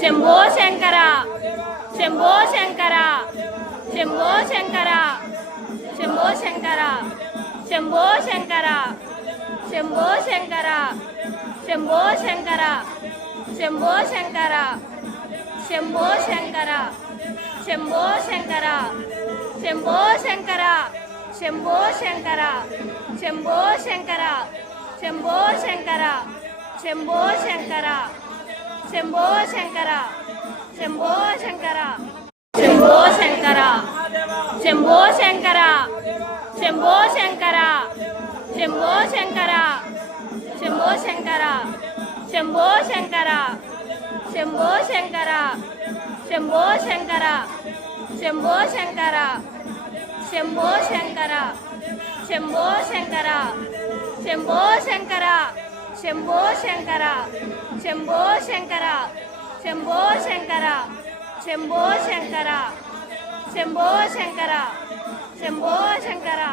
Shambho Shankara Shambho Shankara Shambho Shankara Shambho Shankara Shambho Shankara Shambho Shankara Shambho Shankara Shambho Shankara Shambho Shankara Shambho Shankara Shambho Shankara Shambho Shankara Shambho Shankara Shambho Shankara Shambho Shankara Shambho Shankara Shambho Shankara Shambho Shankara Shambho Shankara Shambho Shankara Shambho Shankara Shambho Shankara Shambho Shankara Shambho Shankara Shambho Shankara Shambho Shankara Shambho Shankara Shambho Shankara Shambho Shankara Shambho Shankar Shambho Shankar Shambho Shankar Shambho Shankar Shambho Shankar Shambho Shankara.